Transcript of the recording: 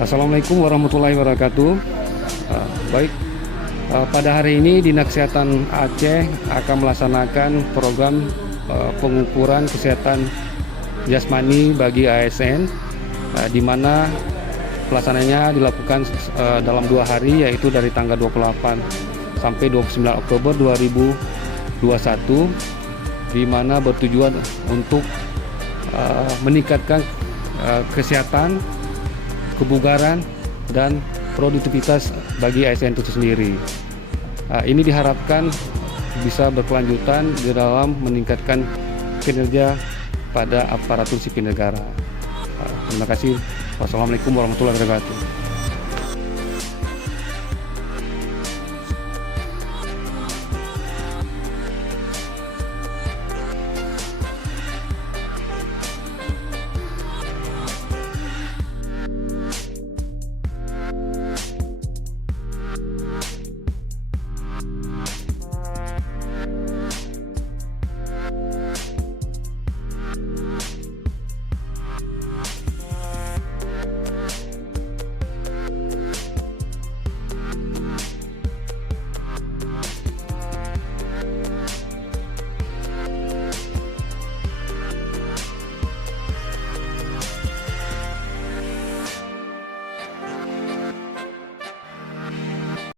Assalamualaikum warahmatullahi wabarakatuh. Baik, pada hari ini Dinas Kesehatan Aceh akan melaksanakan program pengukuran kesehatan jasmani bagi ASN, di mana pelaksananya dilakukan dalam 2 hari, yaitu dari tanggal 28 sampai 29 Oktober 2021, di mana bertujuan untuk meningkatkan kesehatan, kebugaran, dan produktivitas bagi ASN itu sendiri. Ini diharapkan bisa berkelanjutan di dalam meningkatkan kinerja pada aparatur sipil negara. Terima kasih. Wassalamualaikum warahmatullahi wabarakatuh.